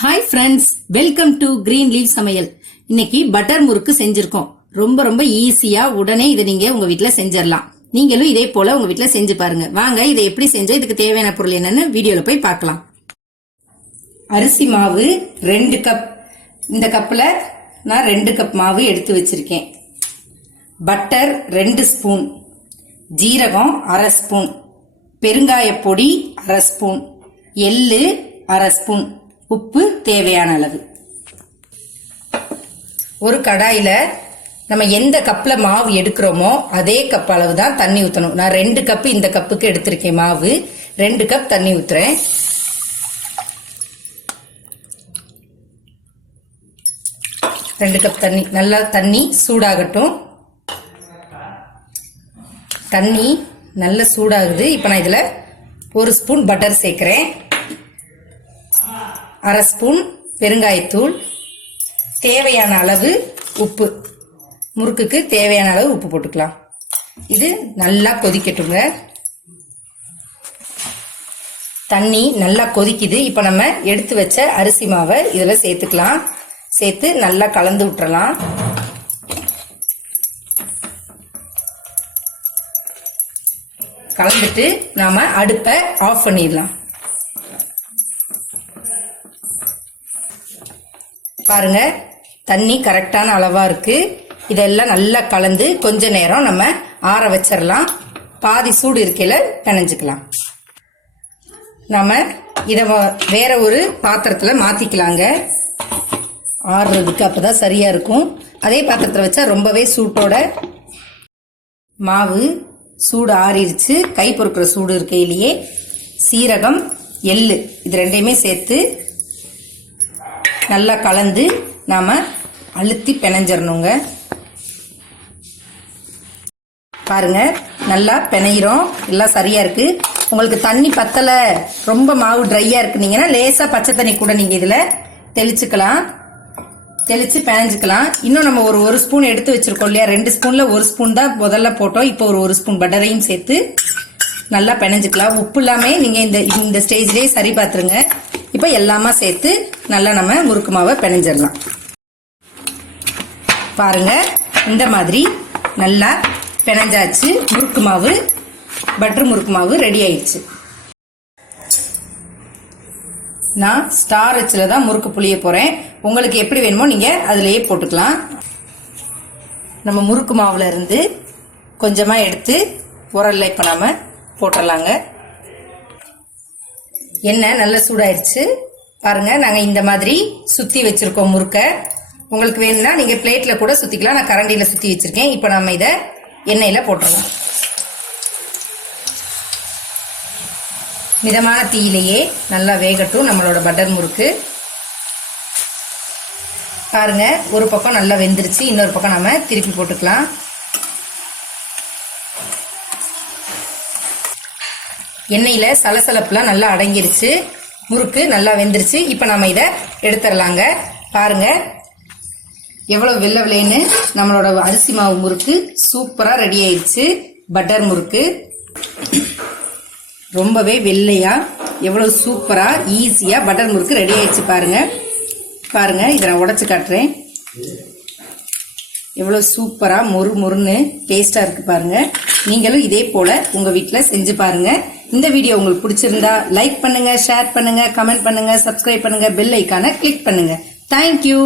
Hi friends welcome to green leaf சமையல். இன்னைக்கு butter முறுக்கு செஞ்சிருக்கோம். ரொம்ப ரொம்ப ஈஸியா உடனே இதை நீங்க உங்க வீட்டுல செஞ்சிடலாம் நீங்களும் இதே போல உங்க வீட்டுல செஞ்சு பாருங்க. வாங்க இதை எப்படி செஞ்சோம் இதுக்கு தேவையான பொருள் என்னன்னு வீடியோல போய் பார்க்கலாம். அரிசி மாவு ரெண்டு கப் இந்த கப்ல நான் ரெண்டு கப் மாவு எடுத்து வச்சிருக்கேன். பட்டர் ரெண்டு ஸ்பூன் ஜீரகம் அரை ஸ்பூன் பெருங்காய பொடி அரை ஸ்பூன் எள்ளு அரை ஸ்பூன் உப்பு தேவையான அளவு. ஒரு கடாயில் நம்ம எந்த கப்பில் மாவு எடுக்கிறோமோ அதே கப் அளவு தான் தண்ணி ஊற்றணும் நான் ரெண்டு கப் இந்த கப்புக்கு எடுத்திருக்கேன் மாவு. ரெண்டு கப் தண்ணி ஊற்றுறேன் ரெண்டு கப் தண்ணி. நல்லா தண்ணி சூடாகட்டும். தண்ணி நல்ல சூடாகுது. இப்போ நான் இதில் ஒரு ஸ்பூன் பட்டர் சேர்க்குறேன். அரை ஸ்பூன் பெருங்காயத்தூள் தேவையான அளவு உப்பு. முறுக்குக்கு தேவையான அளவு உப்பு போட்டுக்கலாம். இது நல்லா கொதிக்கட்டுங்க. தண்ணி நல்லா கொதிக்குது. இப்போ நம்ம எடுத்து வச்ச அரிசி மாவை இதில் சேர்த்துக்கலாம். சேர்த்து நல்லா கலந்து விட்டுறலாம். கலந்துட்டு நாம் அடுப்பை ஆஃப் பண்ணிடலாம். பாருங்க. தண்ணி கரெக்டான அளவாக இருக்கு. இதெல்லாம் நல்லா கலந்து கொஞ்ச நேரம் நம்ம ஆற வச்சிடலாம் பாதி சூடு இருக்கையில் பிணைஞ்சிக்கலாம். நம்ம இதை வேற ஒரு பாத்திரத்தில் மாற்றிக்கலாங்க ஆடுறதுக்கு ஆறுறதுக்கு அப்பதான் சரியாக இருக்கும். அதே பாத்திரத்தில் வச்சா ரொம்பவே சூட்டோட மாவு சூடு ஆறிடுச்சு கை பொறுக்கிற சூடு இருக்கையிலேயே சீரகம் எள்ளு இது ரெண்டையுமே சேர்த்து நல்லா கலந்து நாம் அழுத்தி பிணைஞ்சிடணுங்க பாருங்கள் நல்லா பிணையிறோம். எல்லாம் சரியாக இருக்குது உங்களுக்கு தண்ணி பத்தலை ரொம்ப மாவு ட்ரையாக இருக்குனீங்கன்னா லேசாக பச்சை தண்ணி கூட நீங்கள் இதில் தெளிச்சுக்கலாம். தெளித்து பிணைஞ்சுக்கலாம். இன்னும் நம்ம ஒரு ஒரு ஸ்பூன் எடுத்து வச்சுருக்கோம் இல்லையா? ரெண்டு ஸ்பூனில் ஒரு ஸ்பூன் தான் முதல்ல போட்டோம். இப்போ ஒரு ஒரு ஸ்பூன் பட்டரையும் சேர்த்து நல்லா பிணைஞ்சுக்கலாம். உப்பு இல்லாமல் நீங்கள் இந்த இந்த ஸ்டேஜ்லேயே சரி பார்த்துருங்க. இப்போ எல்லாமா சேர்த்து நல்லா நம்ம முறுக்கு மாவை பிணைஞ்சிடலாம். பாருங்க இந்த மாதிரி நல்லா பிணைஞ்சாச்சு. முறுக்கு மாவு பட்டர் முறுக்கு மாவு ரெடி ஆயிடுச்சு. நான் ஸ்டார் வச்சில் தான் முறுக்கு புளிய போகிறேன் உங்களுக்கு எப்படி வேணுமோ நீங்கள் அதிலேயே போட்டுக்கலாம். நம்ம முறுக்கு மாவில் இருந்து கொஞ்சமாக எடுத்து உரல்ல இப்போ நாம் போட்டுடலாங்க. எண்ணெய் நல்லா சூடாயிருச்சு. பாருங்க நாங்கள் இந்த மாதிரி சுற்றி வச்சுருக்கோம் முறுக்கை. உங்களுக்கு வேணும்னா நீங்கள் பிளேட்டில் கூட சுற்றிக்கலாம் நான் கரண்டியில் சுற்றி வச்சுருக்கேன். இப்போ நம்ம இதை எண்ணெயில் போட்டுடலாம். மிதமான தீயிலேயே நல்லா வேகட்டும் நம்மளோட பட்டர் முறுக்கு. பாருங்க ஒரு பக்கம் நல்லா வெந்துருச்சு. இன்னொரு பக்கம் நம்ம திருப்பி போட்டுக்கலாம். எண்ணெயில் சலசலப்புலாம் நல்லா அடங்கிருச்சு. முறுக்கு நல்லா வெந்துருச்சு. இப்போ நம்ம இதை எடுத்துடலாங்க. பாருங்கள் எவ்வளோ வெள்ளை விளையன்னு நம்மளோட அரிசி மாவு முறுக்கு சூப்பராக ரெடி ஆயிடுச்சு பட்டர் முறுக்கு. ரொம்பவே வெள்ளையாக எவ்வளோ சூப்பராக ஈஸியாக பட்டர் முறுக்கு ரெடி ஆயிடுச்சு பாருங்கள் பாருங்கள் இதை நான் உடச்சி காட்டுறேன். எவ்வளோ சூப்பராக மொறு மொறுன்னு டேஸ்ட்டாக இருக்குது பாருங்கள் நீங்களும் இதே போல் உங்கள் வீட்டில் செஞ்சு பாருங்கள் இந்த வீடியோ உங்களுக்கு பிடிச்சிருந்தா லைக் பண்ணுங்க ஷேர் பண்ணுங்க கமெண்ட் பண்ணுங்க சப்ஸ்கிரைப் பண்ணுங்க பெல் ஐக்கான கிளிக் பண்ணுங்க. தேங்க்யூ